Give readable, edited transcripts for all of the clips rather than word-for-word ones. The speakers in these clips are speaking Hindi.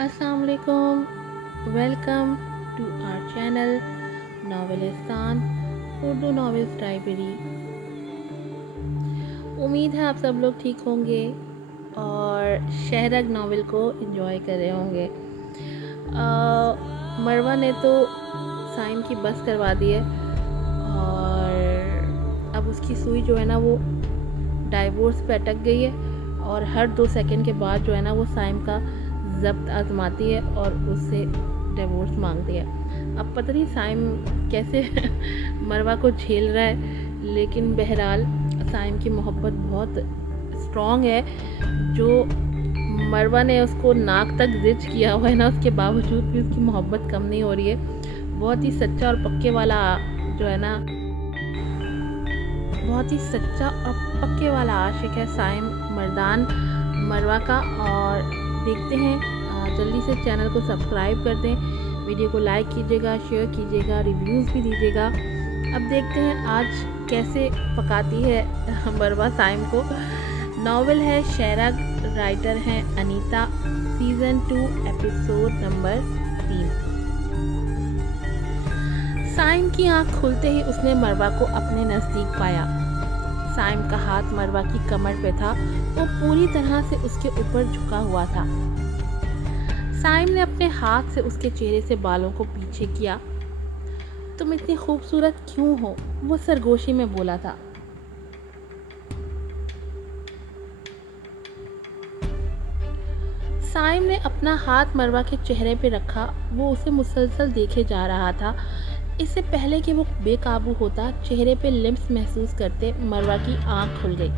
अस्सलाम वालेकुम, welcome to our channel Novelistan Urdu novels library. उम्मीद है आप सब लोग ठीक होंगे और शहरग नावल को एंजॉय कर रहे होंगे। मरवा ने तो साइम की बस करवा दी है और अब उसकी सुई जो है ना वो डाइवोर्स पे अटक गई है और हर 2 सेकंड के बाद जो है ना वो साइम का ज़ब्त आजमाती है और उससे डिवोर्स मांगती है। अब पता नहीं साइम कैसे मरवा को झेल रहा है, लेकिन बहरहाल साइम की मोहब्बत बहुत स्ट्रॉन्ग है। जो मरवा ने उसको नाक तक जिच किया हुआ है ना, उसके बावजूद भी उसकी मोहब्बत कम नहीं हो रही है। बहुत ही सच्चा और पक्के वाला जो है ना, बहुत ही सच्चा और पक्के वाला आशिक है साइम मर्दान मरवा का। और देखते हैं, जल्दी से चैनल को सब्सक्राइब कर दें, वीडियो को लाइक कीजिएगा, शेयर कीजिएगा, रिव्यूज़ भी दीजिएगा। अब देखते हैं आज कैसे पकाती है मरवा साइम को। नावल है शहरग, राइटर हैं Anita, season 2 episode number 3। Saim की आंख खुलते ही उसने मरवा को अपने नज़दीक पाया। साइम का हाथ मरवा की कमर पे था, वो पूरी तरह से उसके ऊपर झुका हुआ था। साइम ने अपने हाथ से उसके चेहरे से बालों को पीछे किया। तुम इतनी खूबसूरत क्यों हो, वो सरगोशी में बोला था। साइम ने अपना हाथ मरवा के चेहरे पे रखा। वो उसे मुसलसल देखे जा रहा था। इससे पहले कि वो बेकाबू होता, चेहरे पे लिम्स महसूस करते मरवा की आंख खुल गई।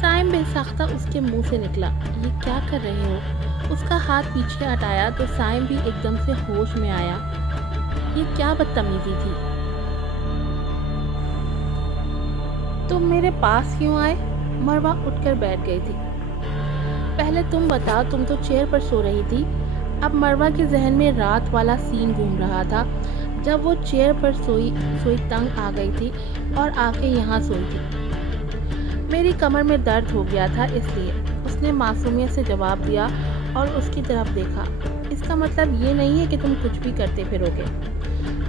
साइम बेसाख्ता उसके मुंह से निकला, ये क्या कर रहे हो? उसका हाथ पीछे हटाया तो साइम भी एकदम से होश में आया। ये क्या बदतमीजी थी? तुम मेरे पास क्यों आए? मरवा उठकर बैठ गई थी। पहले तुम बता, तुम तो चेयर पर सो रही थी। अब मरवा के जहन में रात वाला सीन घूम रहा था, जब वो चेयर पर सोई तंग आ गई थी और आके यहाँ सोई थी। मेरी कमर में दर्द हो गया था, इसलिए। उसने मासूमियत से जवाब दिया और उसकी तरफ देखा। इसका मतलब ये नहीं है कि तुम कुछ भी करते फिरोगे।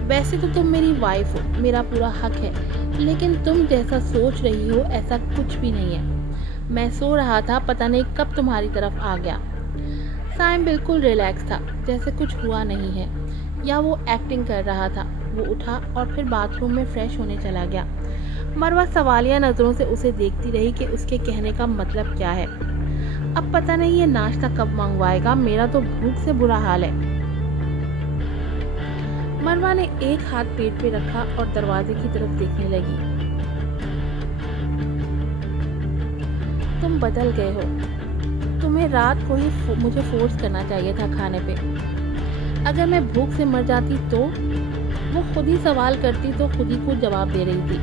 वैसे तो तुम मेरी वाइफ हो, मेरा पूरा हक है, लेकिन तुम जैसा सोच रही हो ऐसा कुछ भी नहीं है। मैं सो रहा था, पता नहीं कब तुम्हारी तरफ आ गया। साइम बिल्कुल रिलैक्स था, जैसे कुछ हुआ नहीं है या वो एक्टिंग कर रहा था। वो उठा और फिर बाथरूम में फ्रेश होने चला गया। मरवा सवालिया नज़रों से उसे देखती रही कि उसके कहने का मतलब क्या है। अब पता नहीं ये नाश्ता कब मंगवाएगा, मेरा तो भूख से बुरा हाल है। मरवा ने एक हाथ पेट पे रखा और दरवाजे की तरफ देखने लगी। तुम बदल गए हो। तुम्हें रात को ही मुझे फोर्स करना चाहिए था खाने पे। अगर मैं भूख से मर जाती तो? वो खुद ही सवाल करती तो खुद ही को जवाब दे रही थी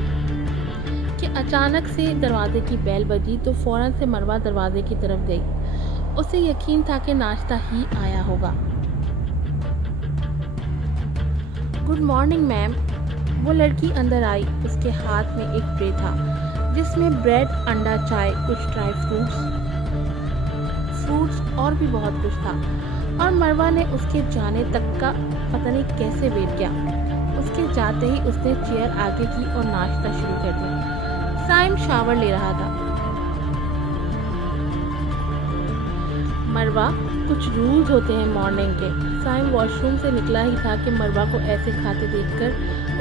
कि अचानक से दरवाजे की बेल बजी तो फौरन से मरवा दरवाजे की तरफ गई। उसे यकीन था कि नाश्ता ही आया होगा। Good morning ma'am. वो लड़की अंदर आई। उसके हाथ में एक ट्रे था जिसमें ब्रेड, अंडा, चाय, कुछ ड्राई फ्रूट्स और भी बहुत कुछ था। और मरवा ने उसके जाने तक का पता नहीं कैसे वेट किया। उसके जाते ही उसने चेयर आगे की और नाश्ता शुरू कर दिया। साइम शावर ले रहा था। मरवा, कुछ रूल्स होते हैं मॉर्निंग के। साइम वॉशरूम से निकला ही था कि मरवा को ऐसे खाते देखकर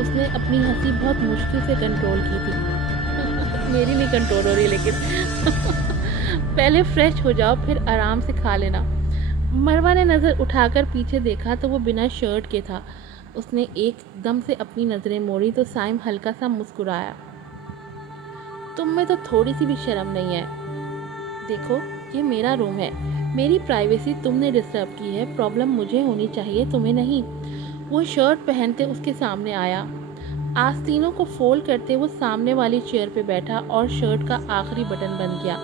उसने अपनी हंसी बहुत मुश्किल से कंट्रोल की थी। मेरी नहीं कंट्रोल हो रही, लेकिन पहले फ्रेश हो जाओ फिर आराम से खा लेना। मरवा ने नज़र उठाकर पीछे देखा तो वो बिना शर्ट के था। उसने एकदम से अपनी नज़रें मोड़ी तो साइम हल्का सा मुस्कुराया। तुम में तो थोड़ी सी भी शर्म नहीं है। देखो, ये मेरा रूम है, मेरी प्राइवेसी तुमने डिस्टर्ब की है। प्रॉब्लम मुझे होनी चाहिए, तुम्हें नहीं। वो शर्ट पहनते उसके सामने आया। आस्तीनों को फोल्ड करते वो सामने वाली चेयर पे बैठा और शर्ट का आखिरी बटन बंद किया।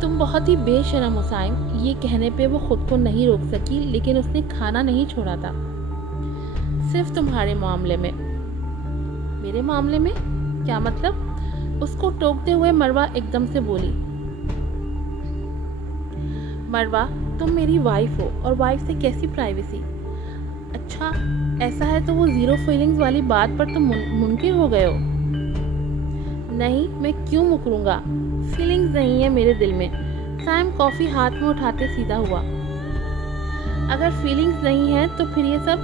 तुम बहुत ही बेशर्म हो साइम। ये कहने पे वो खुद को नहीं रोक सकी, लेकिन उसने खाना नहीं छोड़ा था। सिर्फ तुम्हारे मामले में। मेरे मामले में? क्या मतलब? उसको टोकते हुए मरवा एकदम से बोली। मरवा, तुम मेरी वाइफ हो और वाइफ से कैसी प्राइवेसी? अच्छा, ऐसा है तो वो ज़ीरो फीलिंग्स वाली बात पर तुम मुनकिर हो गए हो? नहीं, मैं क्यों मुकरूंगा? फीलिंग्स नहीं है मेरे दिल में। सैम कॉफ़ी हाथ में उठाते सीधा हुआ। अगर फीलिंग्स नहीं है तो फिर ये सब?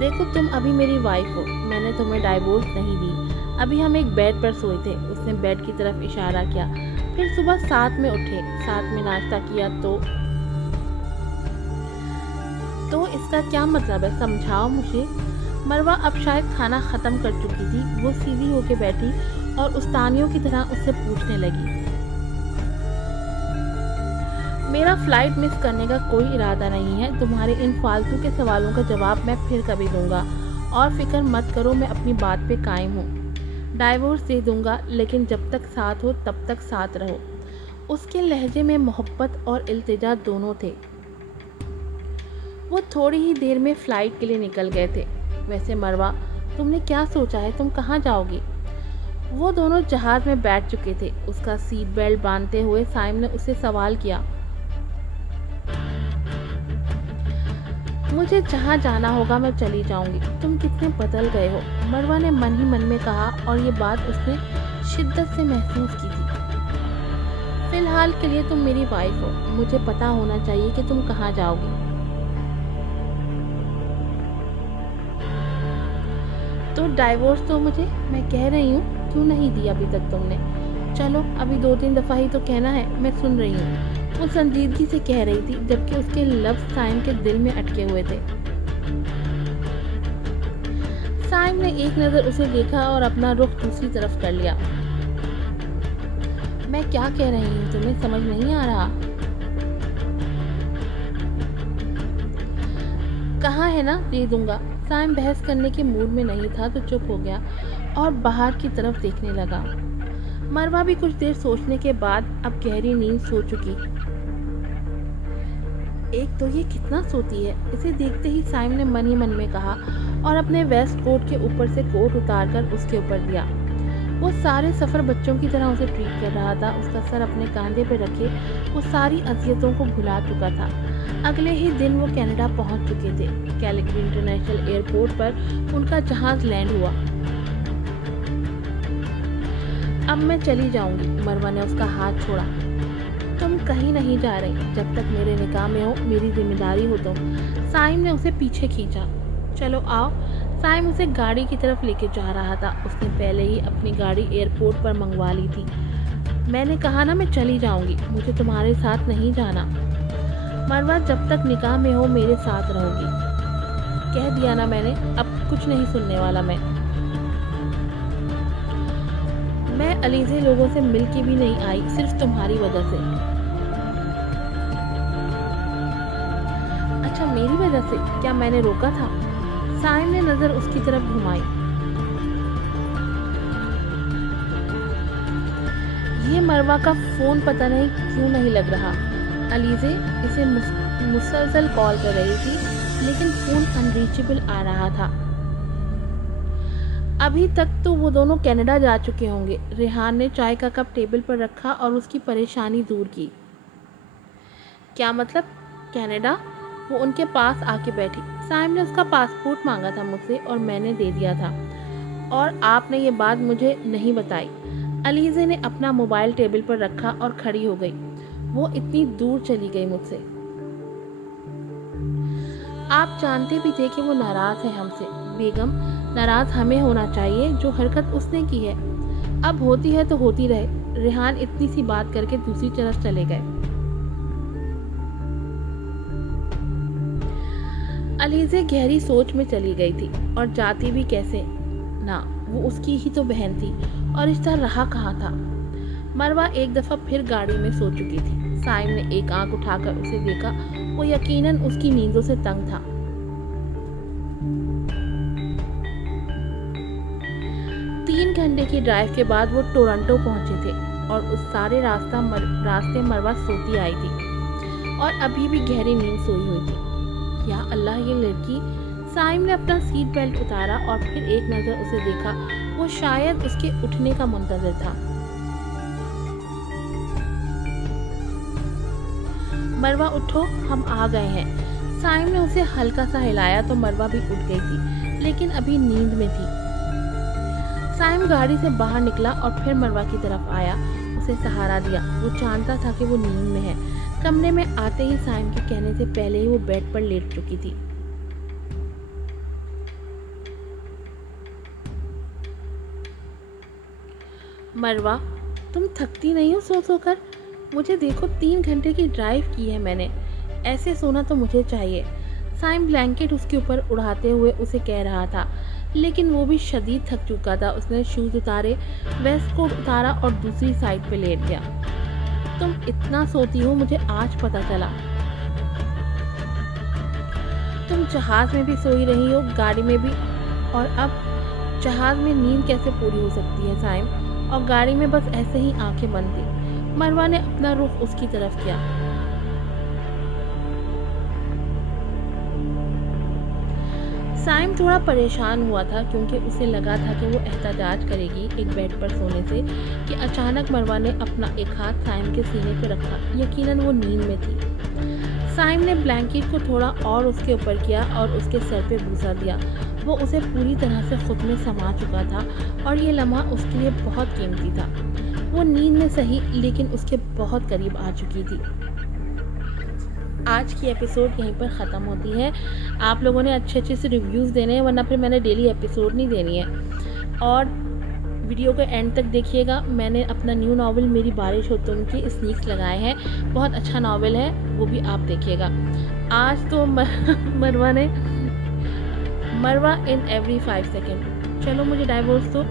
देखो, तुम अभी मेरी वाइफ हो, मैंने तुम्हें डाइवोर्स नहीं दी। अभी हम एक बेड पर सोए थे। उसने बेड की तरफ इशारा किया। फिर सुबह साथ में उठे, साथ में नाश्ता किया। तो इसका क्या मतलब है? समझाओ मुझे। मरवा अब शायद खाना ख़त्म कर चुकी थी। वो सीधी होके बैठी और उस्तानियों की तरह उससे पूछने लगी। मेरा फ्लाइट मिस करने का कोई इरादा नहीं है। तुम्हारे इन फालतू के सवालों का जवाब मैं फिर कभी दूंगा। और फिक्र मत करो, मैं अपनी बात पे कायम हूँ। डाइवोर्स दे दूंगा, लेकिन जब तक साथ हो तब तक साथ रहो। उसके लहजे में मोहब्बत और इल्तिजा दोनों थे। वो थोड़ी ही देर में फ़्लाइट के लिए निकल गए थे। वैसे मरवा, तुमने क्या सोचा है? तुम कहाँ जाओगी? वो दोनों जहाज़ में बैठ चुके थे। उसका सीट बेल्ट बांधते हुए साइम ने उससे सवाल किया। मुझे जहाँ जाना होगा मैं चली जाऊंगी। तुम कितने बदल गए हो, मरवा ने मन ही मन में कहा, और ये बात उसने शिद्दत से महसूस की थी। फिलहाल के लिए तुम मेरी वाइफ हो। मुझे पता होना चाहिए कि तुम कहाँ जाओगी। तो डाइवोर्स तो मुझे, मैं कह रही हूँ, क्यों नहीं दिया अभी तक तुमने? चलो, अभी 2-3 दफ़ा ही तो कहना है, मैं सुन रही हूँ। वो संजीदगी से कह रही थी, जबकि उसके लफ्ज़ साइम के दिल में अटके हुए थे। साइम ने एक नज़र उसे देखा और अपना रुख दूसरी तरफ कर लिया। मैं क्या कह रही हूँ, तुम्हें समझ नहीं आ रहा? कहाँ है ना, दे दूंगा। साइम बहस करने के मूड में नहीं था तो चुप हो गया और बाहर की तरफ देखने लगा। मरवा भी कुछ देर सोचने के बाद अब गहरी नींद सो चुकी। एक तो ये कितना सोती है, इसे देखते ही साइम ने मन ही मन में कहा और अपने वेस्ट कोट के ऊपर से कोट उतारकर उसके ऊपर दिया। वो सारे सफ़र बच्चों की तरह उसे ट्रीट कर रहा था। उसका सर अपने कंधे पर रखे वो सारी अज़ियतों को भुला चुका था। अगले ही दिन वो कनाडा पहुंच चुके थे। कैलगरी इंटरनेशनल एयरपोर्ट पर उनका जहाज़ लैंड हुआ। अब मैं चली जाऊंगी। मरवा ने उसका हाथ छोड़ा। तुम कहीं नहीं जा रही। जब तक मेरे निकाह में हो, मेरी जिम्मेदारी हो तुम। साइम ने उसे पीछे खींचा। चलो आओ। साइम उसे गाड़ी की तरफ लेके जा रहा था। उसने पहले ही अपनी गाड़ी एयरपोर्ट पर मंगवा ली थी। मैंने कहा ना, मैं चली जाऊंगी, मुझे तुम्हारे साथ नहीं जाना। मरवा, जब तक निकाह में हो मेरे साथ रहोगी। कह दिया ना मैंने, अब कुछ नहीं सुनने वाला मैं। मैं अलीज़े लोगों से मिल के भी नहीं आई, सिर्फ तुम्हारी वजह से। अच्छा, मेरी वजह से? क्या मैंने रोका था? साइम ने नजर उसकी तरफ घुमाई। ये मरवा का फोन पता नहीं क्यों नहीं लग रहा। अलीज़े इसे मुसलसल कॉल कर रही थी, लेकिन फोन अनरीचेबल आ रहा था। अभी तक तो वो दोनों कनाडा जा चुके होंगे। रेहान ने चाय का कप टेबल पर रखा और उसकी परेशानी दूर की। क्या मतलब, कनाडा? वो उनके पास आके बैठी। साइम ने उसका पासपोर्ट मांगा था मुझसे और मैंने दे दिया था, और आपने ये बात मुझे नहीं बताई। अलीज़े ने अपना मोबाइल टेबल पर रखा और खड़ी हो गई। वो इतनी दूर चली गई मुझसे। आप जानते भी थे कि वो नाराज़ है हमसे। बेगम, नाराज़ हमें होना चाहिए जो हरकत उसने की है। अब होती है तो होती रहे। रेहान इतनी सी बात करके दूसरी तरफ चले गए। अलीज़े गहरी सोच में चली गई थी, और जाती भी कैसे ना, वो उसकी ही तो बहन थी और रिश्ता रहा कहाँ था। मरवा एक दफ़ा फिर गाड़ी में सो चुकी थी। साइम ने एक आंख उठाकर उसे देखा। वो यकीनन उसकी नींदों से तंग था। 3 घंटे की ड्राइव के बाद वो टोरंटो पहुंचे थे, और उस सारे रास्ते मरवा सोती आई थी और अभी भी गहरी नींद सोई हुई थी। या अल्लाह, ये लड़की। साइम ने अपना सीट बेल्ट उतारा और फिर एक नज़र उसे देखा। वो शायद उसके उठने का मुंतज़िर था। मरवा उठो, हम आ गए हैं। साइम ने उसे हल्का सा हिलाया तो मरवा भी उठ गई थी, लेकिन अभी नींद में थी। साइम गाड़ी से बाहर निकला और फिर मरवा की तरफ आया, उसे सहारा दिया। वो जानता था कि वो नींद में है। कमरे में आते ही साइम के कहने से पहले ही वो बेड पर लेट चुकी थी। मरवा, तुम थकती नहीं हो सो सोकर? मुझे देखो, 3 घंटे की ड्राइव की है मैंने। ऐसे सोना तो मुझे चाहिए। साइम ब्लैंकेट उसके ऊपर उड़ाते हुए उसे कह रहा था, लेकिन वो भी शदीद थक चुका था। उसने शूज उतारे, वेस्ट कोट उतारा और दूसरी साइड पे लेट गया। तुम इतना सोती हो, मुझे आज पता चला। तुम जहाज में भी सोई रही हो, गाड़ी में भी, और अब जहाज में नींद कैसे पूरी हो सकती है साइम? और गाड़ी में बस ऐसे ही आंखें बंद थी। मरवा ने अपना रुख उसकी तरफ किया। साइम थोड़ा परेशान हुआ था, क्योंकि उसे लगा था कि वो एहतजाज करेगी एक बेड पर सोने से, कि अचानक मरवा ने अपना एक हाथ साइम के सीने पर रखा। यकीनन वो नींद में थी। साइम ने ब्लैंकेट को थोड़ा और उसके ऊपर किया और उसके सर पे बूसा दिया। वो उसे पूरी तरह से खुद में समा चुका था और ये लम्हा उसके लिए बहुत कीमती था। वो नींद में सही, लेकिन उसके बहुत करीब आ चुकी थी। आज की एपिसोड यहीं पर ख़त्म होती है। आप लोगों ने अच्छे से रिव्यूज़ देने हैं, वरना फिर मैंने डेली एपिसोड नहीं देनी है। और वीडियो के एंड तक देखिएगा। मैंने अपना न्यू नावल मेरी बारिश हो तुम की स्नीक्स लगाए हैं। बहुत अच्छा नावल है, वो भी आप देखिएगा। आज तो मरवा इन एवरी 5 सेकेंड। चलो मुझे डाइवोर्स दो।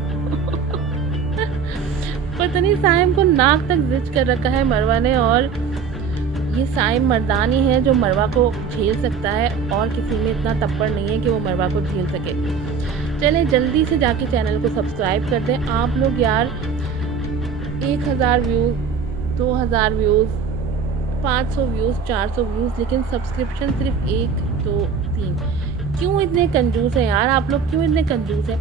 पता नहीं साइम को नाक तक जिच कर रखा है मरवा ने, और ये साइम मर्दानी है जो मरवा को झेल सकता है, और किसी में इतना तप्पड़ नहीं है कि वो मरवा को झेल सके। चलें जल्दी से जाके चैनल को सब्सक्राइब कर दें। आप लोग यार 1000 व्यूज़, 2000 व्यूज़, 500 व्यूज़, 400 व्यूज़, लेकिन सब्सक्रिप्शन सिर्फ 1, 2, 3। क्यों इतने कंजूस हैं यार आप लोग? क्यों इतने कंजूस हैं?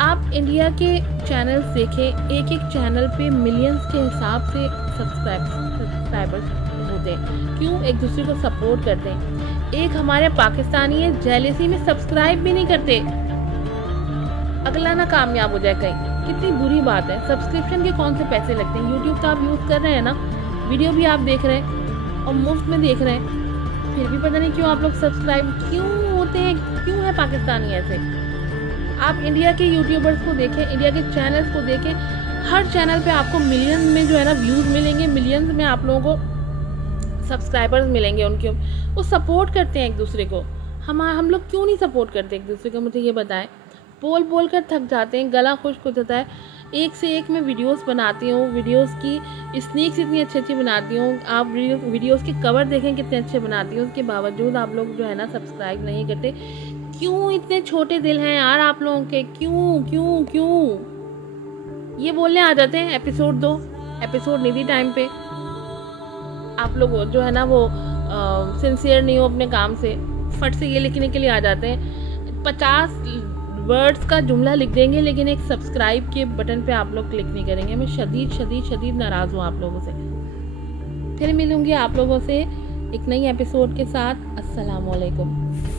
आप इंडिया के चैनल्स देखें, एक चैनल पे मिलियंस के हिसाब से सब्सक्राइबर्स होते हैं। क्यों एक दूसरे को सपोर्ट करते हैं? एक हमारे पाकिस्तानी है, जेलेसी में सब्सक्राइब भी नहीं करते, अगला ना कामयाब हो जाए कहीं। कितनी बुरी बात है। सब्सक्रिप्शन के कौन से पैसे लगते हैं? यूट्यूब तो आप यूज़ कर रहे हैं ना, वीडियो भी आप देख रहे हैं और मुफ्त में देख रहे हैं, फिर भी पता नहीं क्यों आप लोग सब्सक्राइब क्यों होते हैं? क्यों है पाकिस्तानी ऐसे? आप इंडिया के यूट्यूबर्स को देखें, इंडिया के चैनल्स को देखें, हर चैनल पे आपको मिलियन में जो है ना व्यूज़ मिलेंगे, मिलियंस में आप लोगों को सब्सक्राइबर्स मिलेंगे। उनके वो सपोर्ट करते हैं एक दूसरे को। हम लोग क्यों नहीं सपोर्ट करते एक दूसरे को? मुझे ये बताएं। बोल कर थक जाते हैं, गला खुश्क हो जाता है। एक से एक मैं वीडियोस बनाती हूँ, वीडियोस की स्नीक्स इतनी अच्छी बनाती हूँ। आप वीडियोस के कवर देखें कितने अच्छे बनाती हूँ, उसके बावजूद आप लोग जो है ना सब्सक्राइब नहीं करते। क्यों इतने छोटे दिल हैं यार आप लोगों के? क्यों ये बोलने आ जाते हैं एपिसोड 2, एपिसोड नहीं दी टाइम पे। आप लोग जो है ना वो सिंसियर नहीं हो अपने काम से, फट से ये लिखने के लिए आ जाते हैं। 50 वर्ड्स का जुमला लिख देंगे, लेकिन एक सब्सक्राइब के बटन पे आप लोग क्लिक नहीं करेंगे। मैं शदीद नाराज़ हूँ आप लोगों से। फिर मिलूंगी आप लोगों से एक नई एपिसोड के साथ। अस्सलाम वालेकुम।